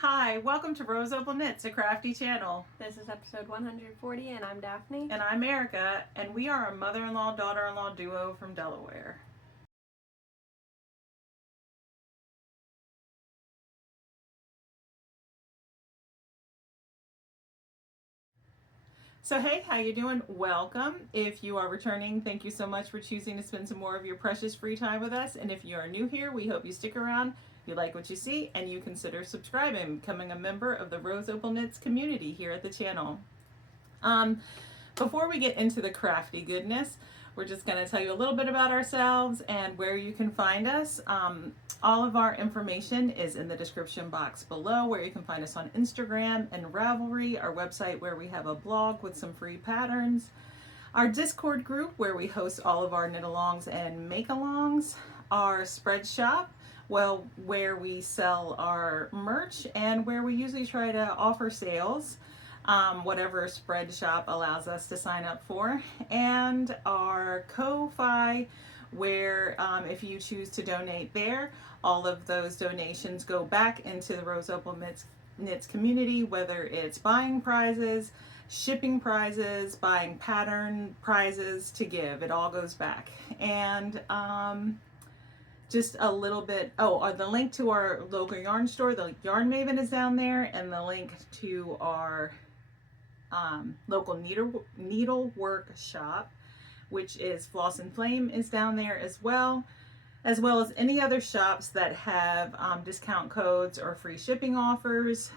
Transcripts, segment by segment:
Hi, welcome to Roseopalknits, a crafty channel. This is episode 140 and I'm Daphne. And I'm Erica, and we are a mother-in-law, daughter-in-law duo from Delaware. So hey, how you doing? Welcome. If you are returning, thank you so much for choosing to spend some more of your precious free time with us. And if you are new here, we hope you stick around, you like what you see, and you consider subscribing, becoming a member of the Roseopalknits community here at the channel. Before we get into the crafty goodness, we're just going to tell you a little bit about ourselves and where you can find us. All of our information is in the description box below, where you can find us on Instagram and RAVELRY, our website where we have a blog with some free patterns, our Discord group where we host all of our knit-alongs and make-alongs, our spread shop, well, where we sell our merch and where we usually try to offer sales, whatever spread shop allows us to sign up for, and our Ko-Fi, where if you choose to donate there, all of those donations go back into the Roseopalknits community, whether it's buying prizes, shipping prizes, buying pattern prizes to give. It all goes back. And just a little bit, the link to our local yarn store, the Yarn Maven, is down there, and the link to our local needlework shop, which is Floss and Flame, is down there as well as any other shops that have discount codes or free shipping offers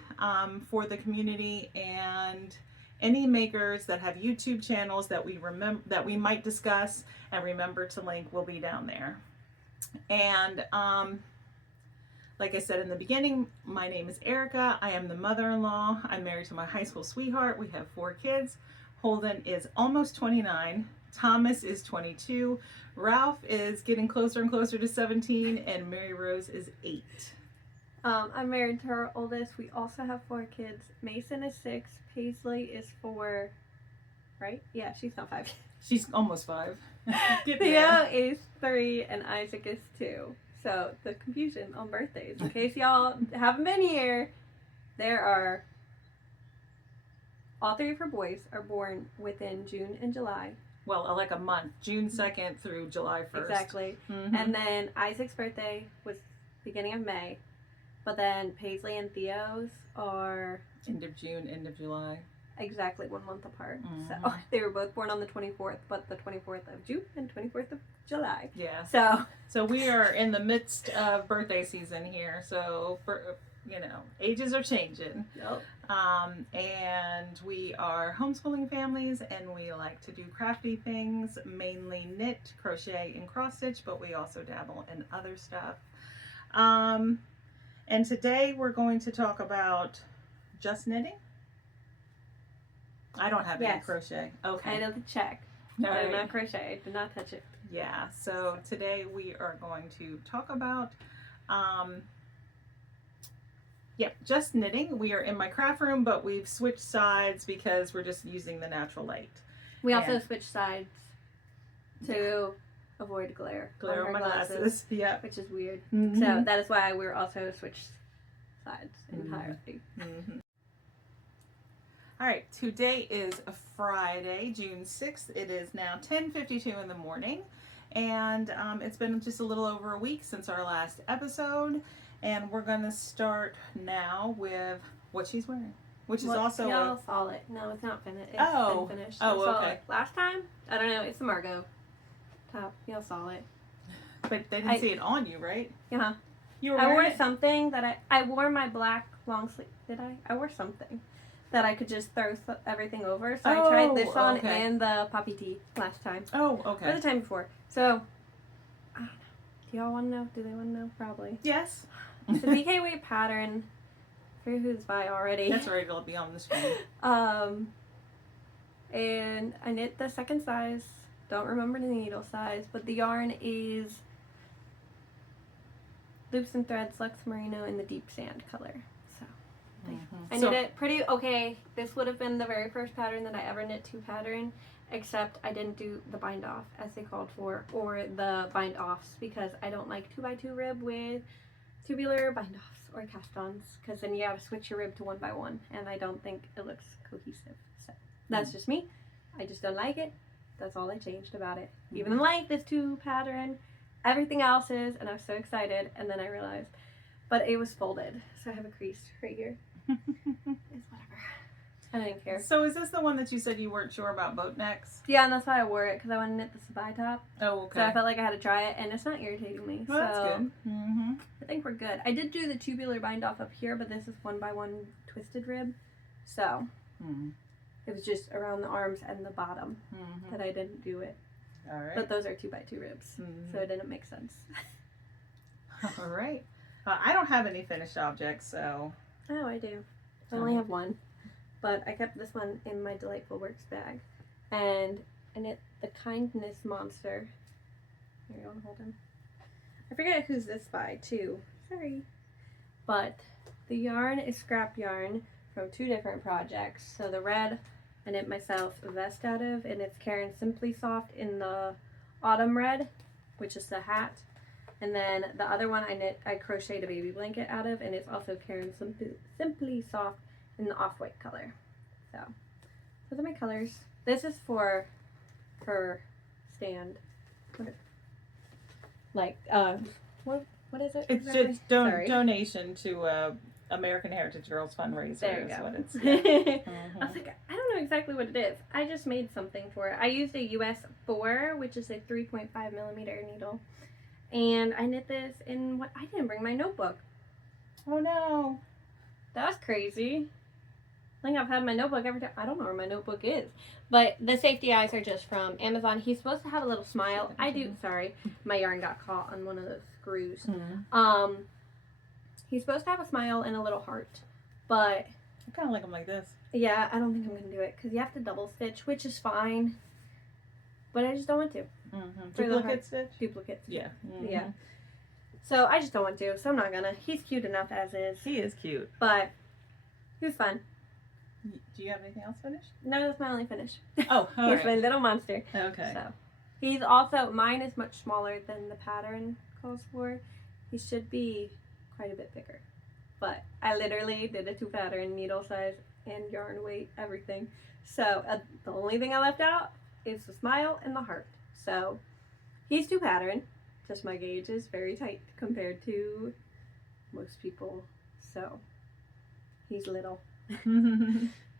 for the community, and any makers that have YouTube channels that we might discuss and remember to link will be down there. And like I said in the beginning, my name is Erica. I am the mother-in-law. I'm married to my high school sweetheart. We have 4 kids. Holden is almost 29. Thomas is 22. Ralph is getting closer and closer to 17. And Mary Rose is 8. I'm married to our oldest. We also have 4 kids. Mason is 6. Paisley is 4. Right? Yeah, she's not 5. She's almost 5. Theo is 3 and Isaac is 2. So the confusion on birthdays, in case y'all haven't been here, there are, all 3 of her boys are born within June and July. Well, like a month, June 2nd through July 1st. Exactly. Mm-hmm. And then Isaac's birthday was beginning of May, but then Paisley and Theo's are end of June, end of July. Exactly 1 month apart. Mm-hmm. So they were both born on the 24th, but the 24th of June and 24th of July. Yeah. So we are in the midst of birthday season here. So, ages are changing. Yep. And we are homeschooling families, and we like to do crafty things, mainly knit, crochet, and cross stitch, but we also dabble in other stuff. And today we're going to talk about just knitting. I don't have any crochet. Okay. I know the check. No, I did not crochet. I did not touch it. Yeah. So today we are going to talk about, just knitting. We are in my craft room, but we've switched sides because we're just using the natural light. We also switched sides to avoid glare. Glare on my glasses. Yeah. Which is weird. Mm-hmm. So that is why we're also switched sides entirely. Mm-hmm. All right, today is a Friday, June 6th. It is now 10:52 in the morning, and it's been just a little over a week since our last episode, and we're going to start now with what she's wearing, which is also y'all saw it. No, it's not finished. It's been finished. Oh, okay. Last time? I don't know. It's the Margot top. Y'all saw it. But they didn't see it on you, right? Yeah. You were I wore something that I wore my black long sleeve. Did I? I wore something that I could just throw everything over. So I tried this on and the poppy tee last time. Oh, okay. Or the time before. So, I don't know. Do y'all want to know? Do they want to know? Probably. Yes. The BK weight pattern, for who's by already. That's right, it'll be on the screen. And I knit the second size. Don't remember the needle size, but the yarn is Loops and Threads Luxe Merino in the deep sand color. I knit it pretty okay. This would have been the very first pattern that I ever knit to pattern, except I didn't do the bind off as they called for, or the bind offs, because I don't like 2x2 rib with tubular bind offs. or cast-ons, because then you gotta switch your rib to 1x1, and I don't think it looks cohesive. So that's just me. I just don't like it. That's all I changed about it. Even the length is 2 pattern. Everything else is, and I was so excited, and then I realized, but it was folded, so I have a crease right here. It's whatever. I didn't care. So is this the one that you said you weren't sure about boat necks? Yeah, and that's why I wore it, because I wanted to knit the sabai top. Oh, okay. So I felt like I had to try it, and it's not irritating me. Well, that's good. Mm-hmm. I think we're good. I did do the tubular bind off up here, but this is 1x1 twisted rib. So it was just around the arms and the bottom that I didn't do it. All right. But those are 2x2 ribs, so it didn't make sense. All right. I don't have any finished objects, so. Oh, I do. I only have one. But I kept this one in my Delightful Works bag. And I knit the Kindness Monster. Here, you want to hold him? I forget who's this by, too. Sorry. But the yarn is scrap yarn from 2 different projects. So the red, I knit myself a vest out of, and it's Karen Simply Soft in the Autumn Red, which is the hat. And then the other one I crocheted a baby blanket out of, and it's also Karen Simply Soft in the off-white color. So those are my colors. This is for her stand. What is it? It's exactly? just donation to American Heritage Girls fundraiser. There you is go. what it's. Yeah. I was like, I don't know exactly what it is. I just made something for it. I used a US 4, which is a 3.5mm needle, and I knit this in I didn't bring my notebook. Oh no, that was crazy. I think I've had my notebook every time. I don't know where my notebook is. But the safety eyes are just from Amazon. He's supposed to have a little smile. I do. Sorry. My yarn got caught on one of those screws. He's supposed to have a smile and a little heart. But I kind of like them like this. yeah, I don't think I'm going to do it. Because you have to double stitch, which is fine. But I just don't want to. Duplicate stitch? Duplicate stitch. Yeah. Yeah. So I just don't want to. So I'm not going to. He's cute enough as is. He is cute. But he was fun. Do you have anything else finished? No, that's my only finish. Oh, all He's my little monster. Okay. So he's also, mine is much smaller than the pattern calls for. He should be quite a bit bigger. But I literally did a 2 pattern, needle size and yarn weight, everything. So the only thing I left out is the smile and the heart. So he's 2 pattern. Just my gauge is very tight compared to most people. So he's little.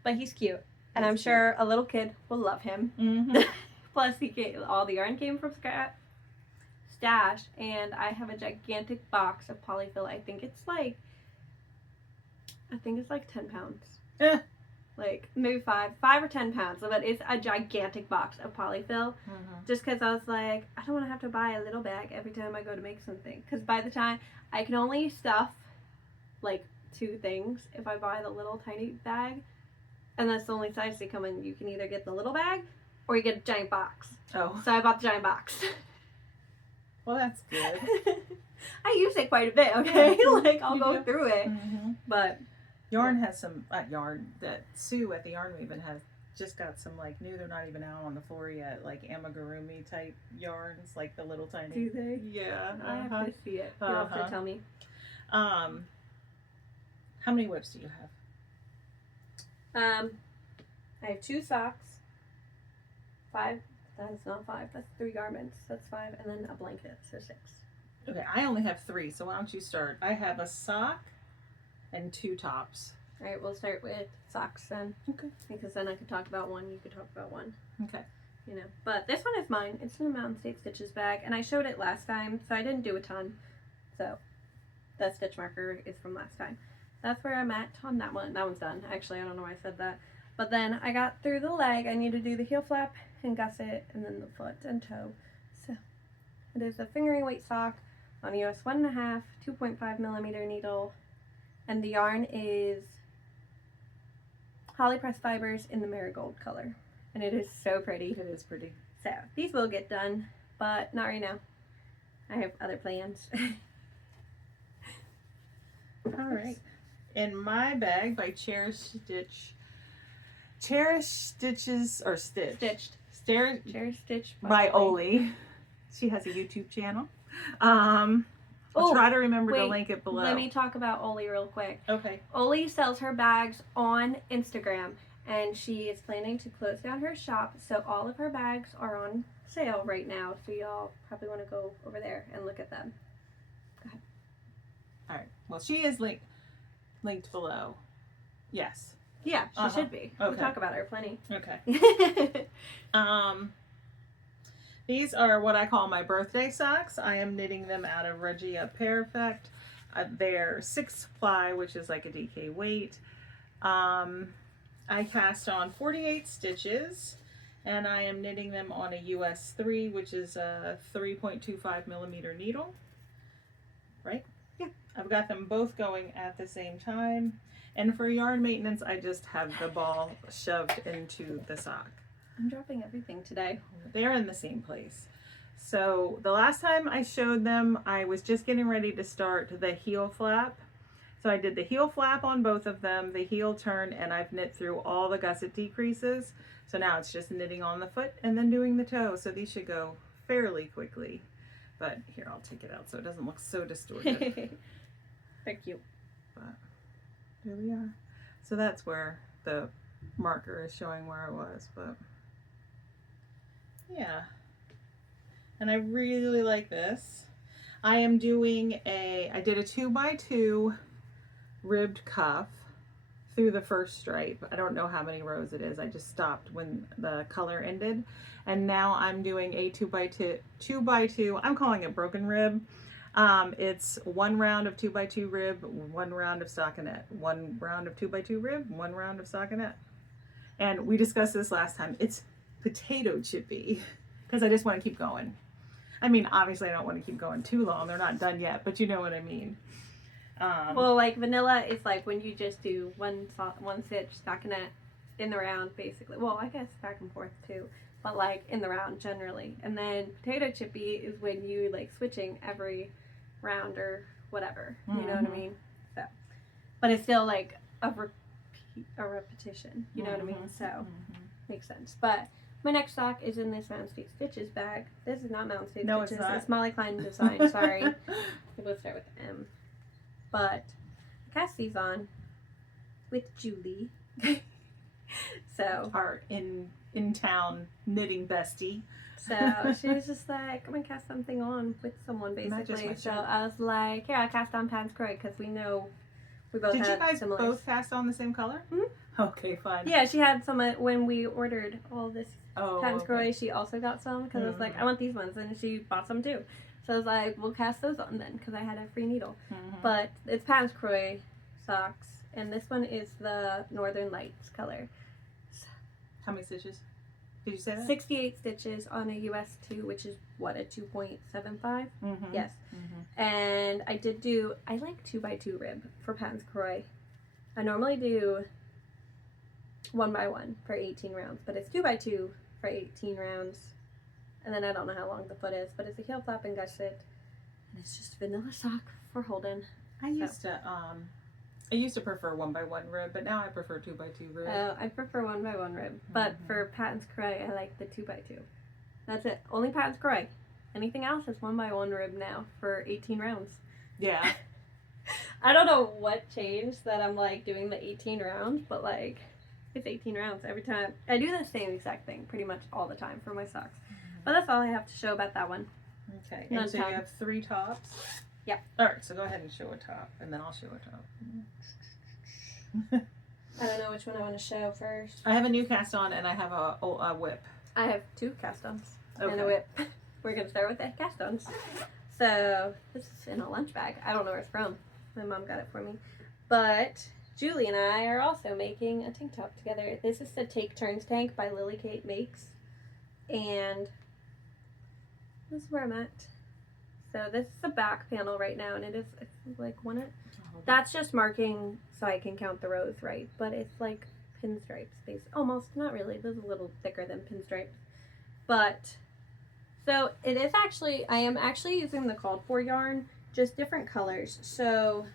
But he's cute, and I'm sure a little kid will love him. Plus, all the yarn came from stash, and I have a gigantic box of polyfill. I think it's like 10 pounds. Yeah. Like maybe 5 or 10 pounds, but it's a gigantic box of polyfill. Just because I was like, I don't want to have to buy a little bag every time I go to make something. Because by the time I can only stuff like 2 things if I buy the little tiny bag, and that's the only size they come in. You can either get the little bag or you get a giant box. Oh. So I bought the giant box. Well, that's good. I use it quite a bit, okay? Like, I'll go through it. But yarn has some, that Sue at the Yarn Maven has just got some, like, new, they're not even out on the floor yet, like amigurumi type yarns, like the little tiny. Do they? Yeah. I have to see it. You'll have to tell me. How many whips do you have? I have 2 socks. 5. That is not 5. That's 3 garments. That's 5. And then a blanket. So 6. Okay, I only have 3, so why don't you start? I have a sock and 2 tops. Alright, we'll start with socks then. Okay. Because then I could talk about one, you could talk about one. Okay. You know. But this one is mine. It's in a Mountain State Stitches bag. And I showed it last time, so I didn't do a ton. So, that stitch marker is from last time. That's where I'm at on that one. That one's done. Actually, I don't know why I said that. But then I got through the leg. I need to do the heel flap and gusset and then the foot and toe. So it is a fingering weight sock on a US 1.5, 2.5mm needle. And the yarn is Holly Press Fibers in the marigold color. And it is so pretty. It is pretty. So these will get done, but not right now. I have other plans. All right. In my bag by Cherish Stitches or Stitch. Stitched. Cherish Stitch by Oli. She has a YouTube channel. Hold I'll try to remember to wait, link it below. Let me talk about Oli real quick. Okay. Oli sells her bags on Instagram, and she is planning to close down her shop, so all of her bags are on sale right now, so y'all probably want to go over there and look at them. Go ahead. All right. Well, she is linked below. Yes. Yeah, she should be. Okay. We talk about her plenty. Okay. These are what I call my birthday socks. I am knitting them out of Regia Perfect. They're 6 ply, which is like a DK weight. I cast on 48 stitches, and I am knitting them on a US 3, which is a 3.25 millimeter needle. Right? Yeah. I've got them both going at the same time. And for yarn maintenance, I just have the ball shoved into the sock. I'm dropping everything today. They're in the same place. So the last time I showed them, I was just getting ready to start the heel flap. So I did the heel flap on both of them, the heel turn, and I've knit through all the gusset decreases. So now it's just knitting on the foot and then doing the toe. So these should go fairly quickly. But here, I'll take it out so it doesn't look so distorted. They're cute. But here we are. So that's where the marker is showing where it was, but yeah. And I really like this. I am doing I did a 2x2 ribbed cuff through the first stripe. I don't know how many rows it is. I just stopped when the color ended. And now I'm doing a 2x2, I'm calling it broken rib. It's 1 round of 2x2 rib, 1 round of stockinette, 1 round of 2x2 rib, 1 round of stockinette. And we discussed this last time. It's potato chippy because I just want to keep going. I mean, obviously I don't want to keep going too long. They're not done yet, but you know what I mean. Well, like vanilla is like when you just do one stitch stockinette in the round, basically. Well, I guess back and forth too, but like in the round generally. And then potato chippy is when you like switching every round or whatever. You know what I mean? So, but it's still like a repetition. You know what I mean? So makes sense. But my next sock is in this Mountain State Stitches bag. This is not Mountain State No, Stitches. it's not. It's Molly Klein Design. Sorry. We'll start with M. But I cast these on with Julie. So our in town knitting bestie. So she was just like, I'm gonna cast something on with someone basically. So I was like, here, I cast on Pans Croy because we know we both Did had you guys similar. both cast on the same color? Mm-hmm. Okay, fine. Yeah, she had some when we ordered all this Pans Croy. Okay. She also got some because I was like, I want these ones, and she bought some too. So I was like, we'll cast those on then because I had a free needle. But it's Pans Croy socks, and this one is the Northern Lights color. How many stitches? Did you say that? 68 stitches on a US 2, which is what, a 2.75? Yes. And I like 2x2 rib for Pans Croy. I normally do 1x1 for 18 rounds, but it's 2x2 for 18 rounds. And then I don't know how long the foot is, but it's a heel flap and gusset. And it's just vanilla sock for Holden. I used to prefer 1x1 rib, but now I prefer 2x2 rib. I prefer 1x1 rib, but for Patton's Croy, I like the 2x2. That's it. Only Patton's Croy. Anything else is 1x1 rib now for 18 rounds. Yeah. I don't know what changed that I'm like doing the 18 rounds, but like it's 18 rounds every time. I do the same exact thing pretty much all the time for my socks. But that's all I have to show about that one. Okay. And so you have 3 tops? Yep. Alright, so go ahead and show a top, and then I'll show a top. I don't know which one I want to show first. I have a new cast on, and I have a whip. I have 2 cast-ons and Okay. a whip. We're going to start with the cast-ons. So, this is in a lunch bag. I don't know where it's from. My mom got it for me. But Julie and I are also making a tank top together. This is the Take Turns tank by Lily Kate Makes. And this is where I'm at. So this is the back panel right now, and it is like that's just marking so I can count the rows right, but it's like pinstripes based, almost, not really, this is a little thicker than pinstripes. But so it is actually, I am actually using the called for yarn, just different colors. So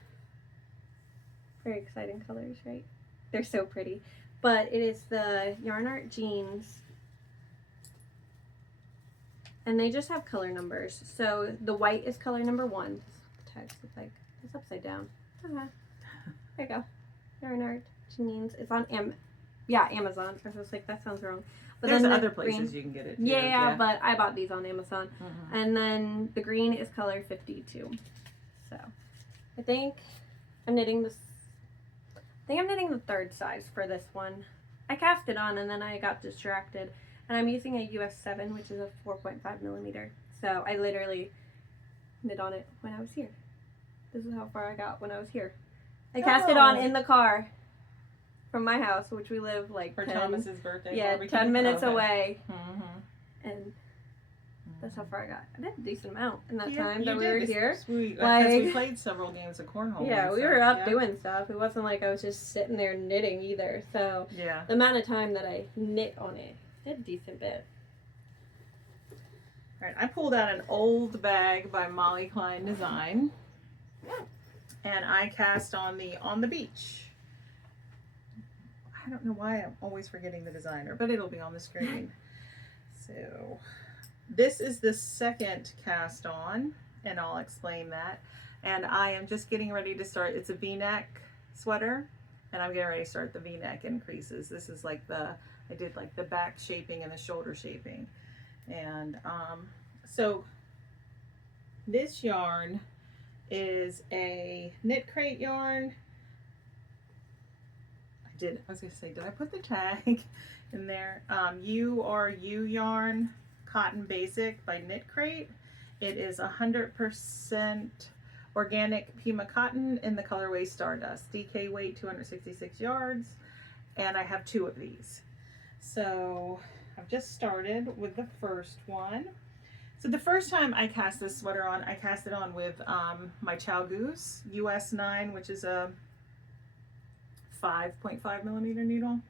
very exciting colors, right? They're so pretty. But it is the Yarn Art Jeans, and they just have color numbers. So the white is color number 1. text. It's like, it's upside down. There you go. Yarn Art, Janine's. It's on Amazon. I was like, that sounds wrong. But there's then other places you can get it too. Yeah, but I bought these on Amazon. And then the green is color 52. So I think I'm knitting this. I think I'm knitting the 3rd size for this one. I cast it on and then I got distracted. And I'm using a US 7, which is a 4.5 millimeter. So I literally knit on it when I was here. This is how far I got when I was here. I cast it on in the car from my house, which we live like for Thomas's birthday. Yeah, barbecue. 10 minutes away. Mm-hmm. And that's how far I got. I did a decent amount in that Yeah, time that we were here. Because Like, we played several games of cornhole. Yeah, we were up doing stuff. It wasn't like I was just sitting there knitting either. So yeah, the amount of time that I knit on it, I did a decent bit. All right, I pulled out an old bag by Molly Klein Design, and I cast on the beach. I don't know why I'm always forgetting the designer, but it'll be on the screen. So this is the 2nd cast on, and I'll explain that. And I am just getting ready to start. It's a V-neck sweater, and I'm getting ready to start the V-neck increases. This is like I did like the back shaping and the shoulder shaping. And so this yarn is a knit crate yarn. I was gonna say, did I put the tag in there? U yarn cotton basic by Knit Crate. It is 100% organic Pima cotton in the colorway Stardust. DK weight 266 yards, and I have 2 of these. So I've just started with the first one. So the first time I cast this sweater on, I cast it on with my Chow Goose US 9, which is a 5.5 millimeter needle.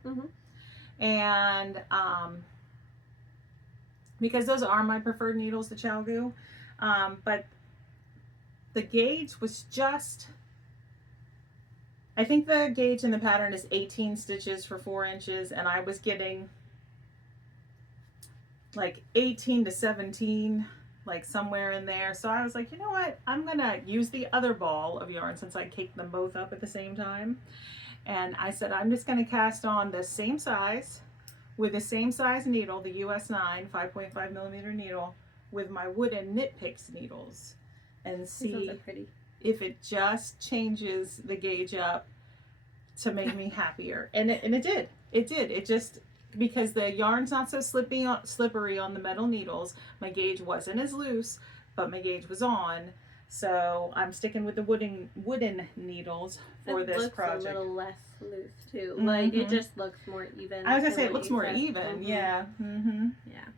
And because those are my preferred needles, the Chow Goo, but the gauge was just, I think the gauge in the pattern is 18 stitches for 4 inches, and I was getting like 18 to 17, like somewhere in there. So I was like, you know what, I'm gonna use the other ball of yarn since I caked them both up at the same time. And I said, I'm just going to cast on the same size with the same size needle, the US 9 5.5 millimeter needle, with my wooden Knit Picks needles, and see if it just changes the gauge up to make me happier. And it did. It just, because the yarn's not so slippery on the metal needles, my gauge wasn't as loose, but my gauge was on. So I'm sticking with the wooden needles for this project. It looks a little less loose too. Like it just looks more even. I was gonna say it looks more even. Yeah. Yeah.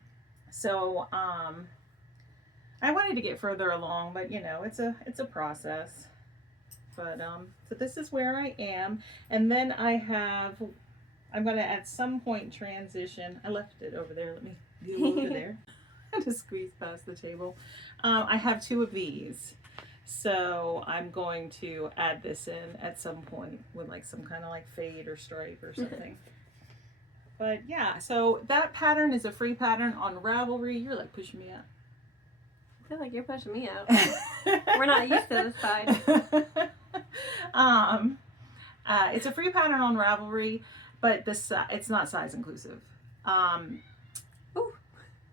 So I wanted to get further along, but you know, it's a process. But so this is where I am, and then I'm gonna at some point transition. I left it over there. Let me go over there. I just squeezed past the table. I have 2 of these, so I'm going to add this in at some point with like some kind of like fade or stripe or something. But yeah, so that pattern is a free pattern on Ravelry. You're like pushing me out. I feel like you're pushing me out. We're not used to this side. It's a free pattern on Ravelry, but it's not size inclusive.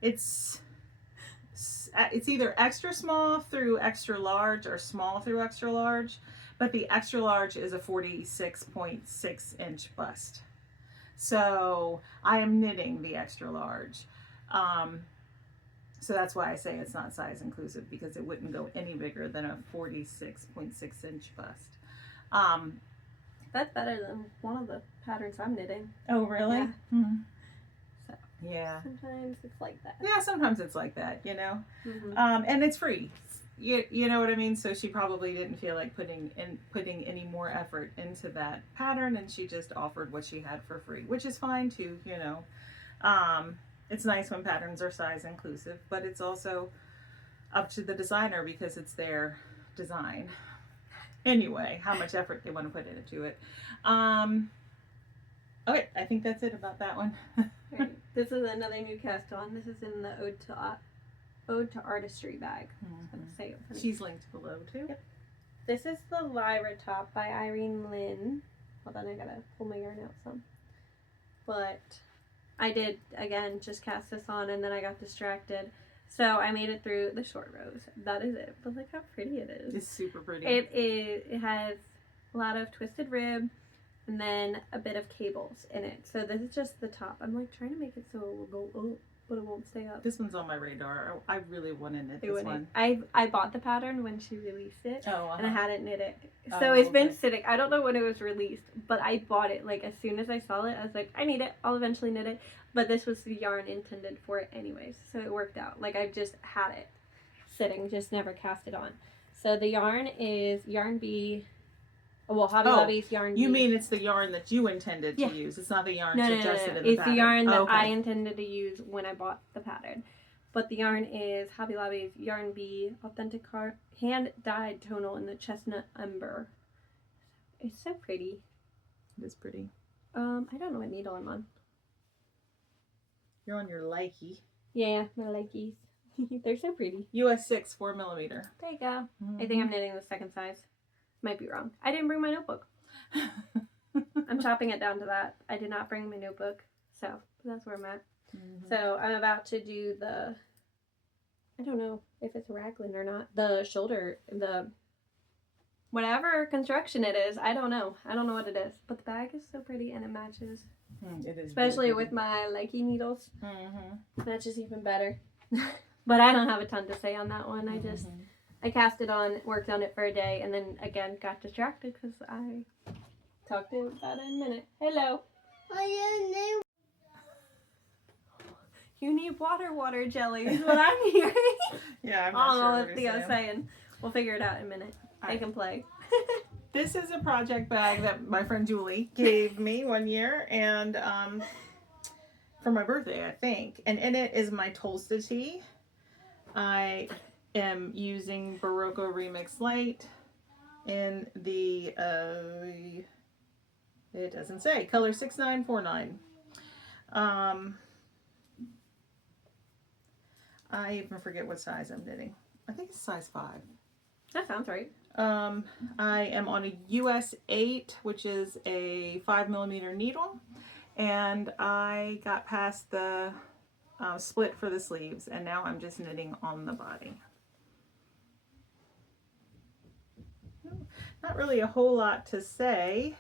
It's either extra small through extra large or small through extra large, but the extra large is a 46.6 inch bust. So I am knitting the extra large. So that's why I say it's not size inclusive, because it wouldn't go any bigger than a 46.6 inch bust. That's better than one of the patterns I'm knitting. Oh, really? Yeah. Mm-hmm. So yeah. Sometimes it's like that. Yeah, sometimes it's like that, you know. And it's free. You know what I mean? So she probably didn't feel like putting any more effort into that pattern, and she just offered what she had for free, which is fine too, you know. It's nice when patterns are size inclusive, but it's also up to the designer because it's their design. Anyway, how much effort they want to put into it. Okay, I think that's it about that one. Right. This is another new cast on. This is in the Ode to Artistry bag. She's linked below too. Yep. This is the Lyra top by Irene Lynn. Hold on, I gotta pull my yarn out some. But I did, again, just cast this on and then I got distracted. So I made it through the short rows. That is it. But look how pretty it is. It's super pretty. It has a lot of twisted rib and then a bit of cables in it. So this is just the top. I'm like trying to make it so it will go up, but it won't stay up. This one's on my radar. I really want to knit this one. I bought the pattern when she released it, and I hadn't knit it. So it's been sitting. I don't know when it was released, but I bought it like as soon as I saw it. I was like, I need it. I'll eventually knit it. But this was the yarn intended for it anyways, so it worked out. Like I've just had it sitting, just never cast it on. So the yarn is Yarn B. Well, Hobby Lobby's yarn. You mean it's the yarn that you intended to use? It's not the yarn suggested in the pattern. It's the yarn that I intended to use when I bought the pattern. But the yarn is Hobby Lobby's Yarn B Authentic hand-dyed tonal in the chestnut umber. It's so pretty. It is pretty. I don't know what needle I'm on. You're on your likey. Yeah, my likies. They're so pretty. US 6 4mm. There you go. I think I'm knitting the second size. Might be wrong. I didn't bring my notebook. I'm chopping it down to that. I did not bring my notebook, so that's where I'm at. So I'm about to do the, I don't know if it's raglan or not, the shoulder, the whatever construction it is. I don't know what it is, but the bag is so pretty and it matches. It is, especially really with my likey needles. Matches even better. But I don't have a ton to say on that one. I cast it on, worked on it for a day, and then again got distracted because I talked about it in a minute. Hello. You need water jelly is what I'm hearing. Yeah, I'm not not sure sure what Theo's saying. We'll figure it out in a minute. I can play. This is a project bag that my friend Julie gave me one year, and for my birthday, I think. And in it is my Tolsta tee. I am using Barocco Remix Light in the, it doesn't say, color 6949. I even forget what size I'm knitting. I think it's size 5. That sounds right. I am on a US 8, which is a 5mm needle, and I got past the split for the sleeves, and now I'm just knitting on the body. Not really a whole lot to say.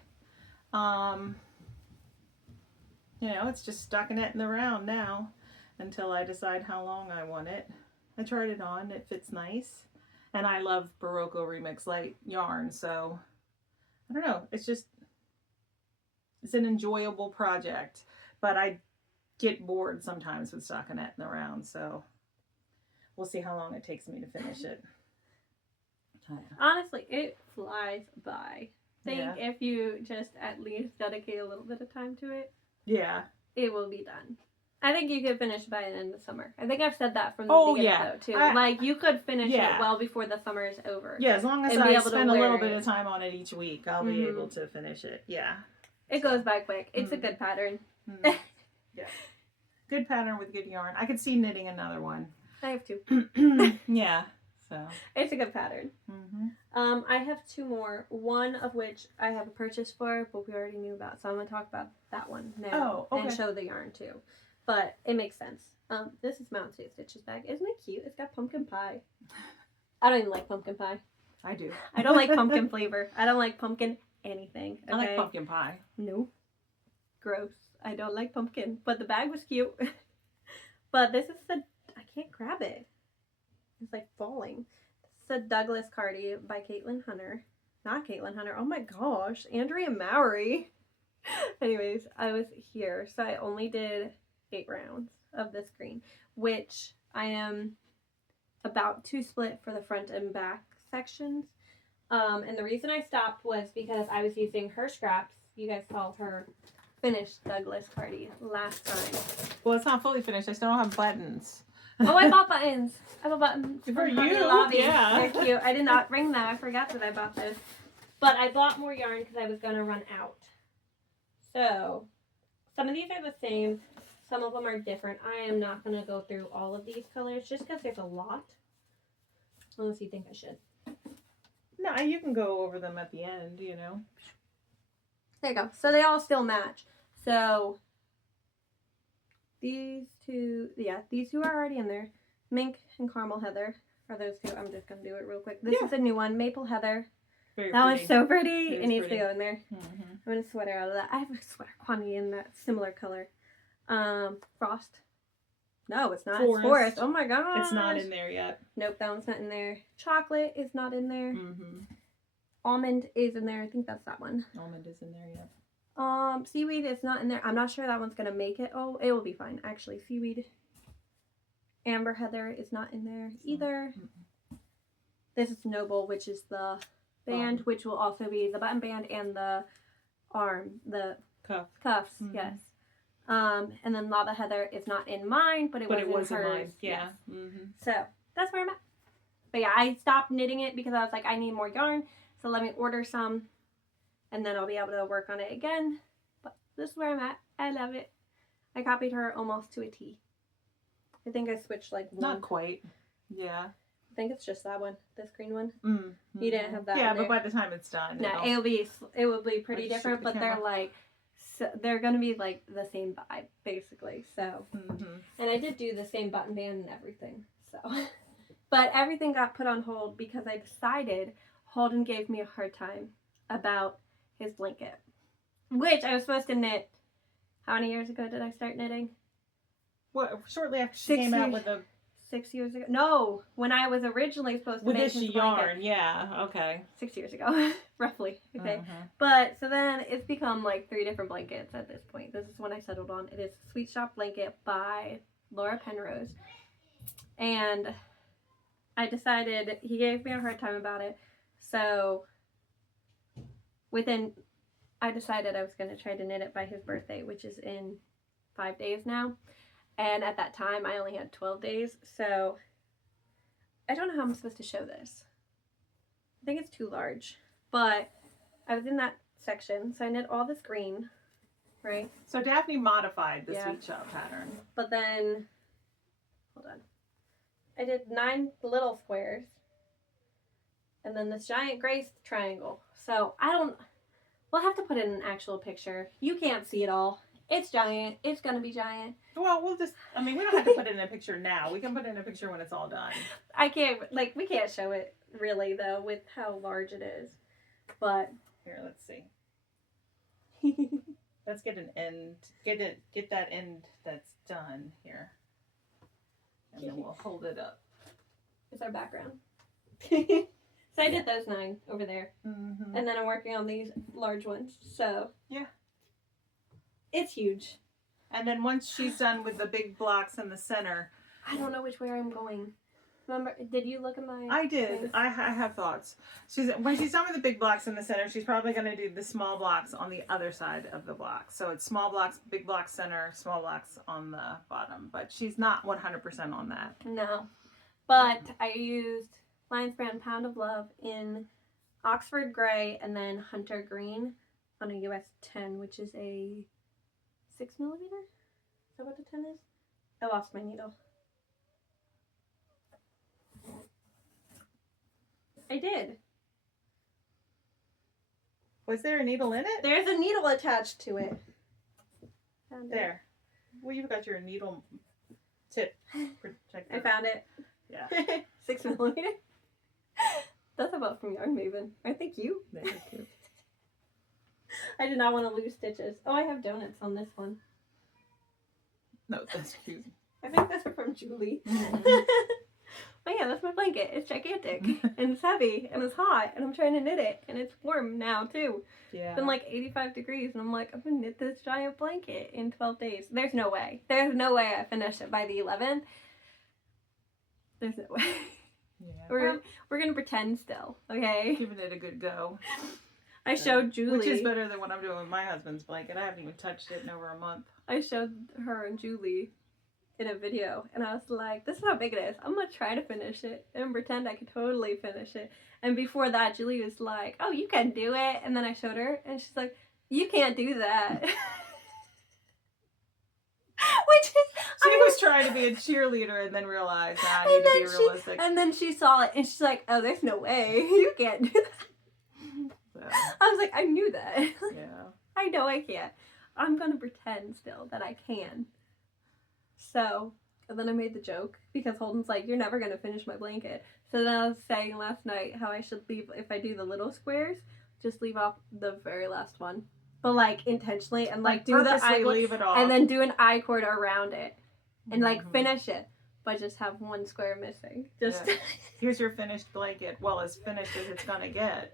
You know, it's just stockinette in the round now until I decide how long I want it. I tried it on, it fits nice. And I love Barocco Remix Light yarn, so I don't know. It's an enjoyable project, but I get bored sometimes with stockinette in the round, so we'll see how long it takes me to finish it. Honestly, it flies by. If you just at least dedicate a little bit of time to it, it will be done. I think you could finish by the end of summer. I think I've said that from the beginning, though, too. Like, you could finish it well before the summer is over. Yeah, as long as I spend a little bit of time on it each week, I'll be able to finish it. Yeah. It goes by quick. It's a good pattern. Yeah. Good pattern with good yarn. I could see knitting another one. I have 2. Yeah. So. It's a good pattern. I have 2 more. One of which I have a purchase for, but we already knew about. So I'm going to talk about that one now and show the yarn, too. But it makes sense. This is Mountain State Stitches bag. Isn't it cute? It's got pumpkin pie. I don't even like pumpkin pie. I do. I don't like pumpkin flavor. I don't like pumpkin anything. Okay? I like pumpkin pie. No. Gross. I don't like pumpkin. But the bag was cute. But this is I can't grab it. It's like falling. This is a Douglas Cardi by Caitlin Hunter. Not Caitlin Hunter. Oh my gosh. Andrea Mowry. Anyways, I was here. So I only did 8 rounds of this green, which I am about to split for the front and back sections. And the reason I stopped was because I was using her scraps. You guys saw her finished Douglas Cardi last time. Well, it's not fully finished. I still don't have buttons. Oh, I bought buttons. I bought buttons for you. Lobby. Yeah. They're cute. I did not bring them. I forgot that I bought those. But I bought more yarn because I was going to run out. So, some of these are the same. Some of them are different. I am not going to go through all of these colors just because there's a lot. Unless you think I should. No, you can go over them at the end, you know. There you go. So they all still match. So these two are already in there. Mink and caramel heather are those two. I'm just gonna do it real quick. This is a new one, maple heather. Very that pretty. one's so pretty. It needs pretty. to go in there. Mm-hmm. I'm gonna sweater out of that. I have a sweater quantity in that similar color. Frost. No, it's not. It's forest. Oh my god. It's not in there yet. Nope, that one's not in there. Chocolate is not in there. Mm-hmm. Almond is in there. I think that's that one. Almond is in there yet. Seaweed is not in there. I'm not sure that one's gonna make it. Oh, it will be fine. Actually, seaweed. Amber heather is not in there either. Mm-hmm. This is Noble, which is the band, which will also be the button band and the arm, the cuffs. Mm-hmm. Yes. And then Lava Heather is not in mine, but it was in hers. Yeah. Yes. Mm-hmm. So that's where I'm at. But yeah, I stopped knitting it because I was like, I need more yarn. So let me order some, and then I'll be able to work on it again. But this is where I'm at. I love it. I copied her almost to a T. I think I switched like one. Not quite. Yeah. I think it's just that one, this green one. Mm-hmm. You didn't have that. Yeah, but by the time it's done, no, it will be pretty different. But they're like, so they're gonna be like the same vibe basically. So, and I did do the same button band and everything. So, but everything got put on hold because I decided Holden gave me a hard time about his blanket, which I was supposed to knit. How many years ago did I start knitting? What? Shortly after she came out with a 6 years ago. No, when I was originally supposed to with make this yarn. Yeah. Okay. 6 years ago, roughly. Okay. But so then it's become like 3 different blankets at this point. This is when I settled on. It is Sweet Shop Blanket by Laura Penrose, and I decided he gave me a hard time about it. So I decided I was going to try to knit it by his birthday, which is in 5 days now. And at that time, I only had 12 days. So I don't know how I'm supposed to show this. I think it's too large. But I was in that section. So I knit all this green, right? So Daphne modified the Sweet Shop pattern. But then, hold on. I did 9 little squares. And then this giant gray triangle. So we'll have to put in an actual picture. You can't see it all. It's giant. It's going to be giant. Well, we don't have to put it in a picture now. We can put it in a picture when it's all done. We can't show it really, though, with how large it is. But. Here, let's see. Let's get an end. Get that end that's done here. And then we'll hold it up. It's our background. So I did those 9 over there. Mm-hmm. And then I'm working on these large ones. So. Yeah. It's huge. And then once she's done with the big blocks in the center. I don't know which way I'm going. Remember, did you look at my... I did. things? I have thoughts. When she's done with the big blocks in the center, she's probably going to do the small blocks on the other side of the block. So it's small blocks, big blocks center, small blocks on the bottom. But she's not 100% on that. No. But I used Lions Brand Pound of Love in Oxford Gray and then Hunter Green on a US 10, which is a 6mm? Is that what the 10 is? I lost my needle. I did. Was there a needle in it? There's a needle attached to it. Found there. Well, you've got your needle tip protector. I found it. Yeah. 6mm. That's about from Yarn Maven. I think you. Thank you. I did not want to lose stitches. Oh, I have donuts on this one. No, that's cute. I think those are from Julie. Mm-hmm. Oh yeah, that's my blanket. It's gigantic and it's heavy and it's hot and I'm trying to knit it and it's warm now too. Yeah. It's been like 85 degrees and I'm like, I'm gonna knit this giant blanket in 12 days. There's no way. There's no way I finish it by the 11th. There's no way. Yeah. We're gonna pretend still, okay? Giving it a good go. I showed Julie. Which is better than what I'm doing with my husband's blanket. I haven't even touched it in over a month. I showed her and Julie in a video and I was like, this is how big it is. I'm gonna try to finish it and pretend I could totally finish it. And before that, Julie was like, oh, you can do it. And then I showed her and she's like, you can't do that. Which is, She was trying to be a cheerleader and then realized, nah, I need to be realistic. And then she saw it and she's like, oh, there's no way. You can't do that. So, I was like, I knew that. yeah. I know I can't. I'm going to pretend still that I can. So, and then I made the joke because Holden's like, you're never going to finish my blanket. So then I was saying last night how I should leave, if I do the little squares, just leave off the very last one. But like intentionally and like do the eye cord, leave it off. and then do an eye cord around it and like finish it. But just have one square missing. Just here's your finished blanket. Well, as finished as it's going to get.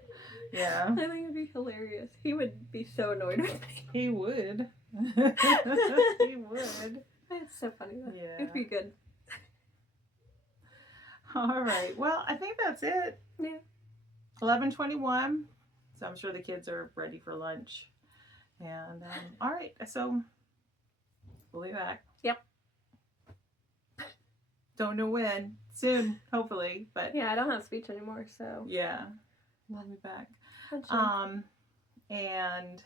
Yeah. I think it'd be hilarious. He would be so annoyed with me. He would. He would. It's so funny though. Yeah. It'd be good. All right. Well, I think that's it. Yeah. 11:21. So I'm sure the kids are ready for lunch. And all right. So we'll be back. Yep. Don't know when. Soon, hopefully. But yeah, I don't have speech anymore, so yeah, we'll be back. Sure. And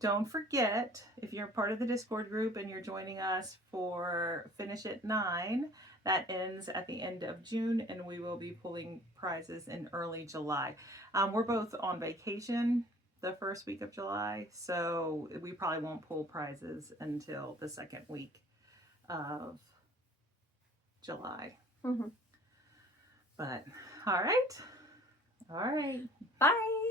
don't forget, if you're part of the Discord group and you're joining us for Finish at 9, that ends at the end of June, and we will be pulling prizes in early July. We're both on vacation the first week of July, so we probably won't pull prizes until the second week of July. Mm-hmm. But all right. Bye.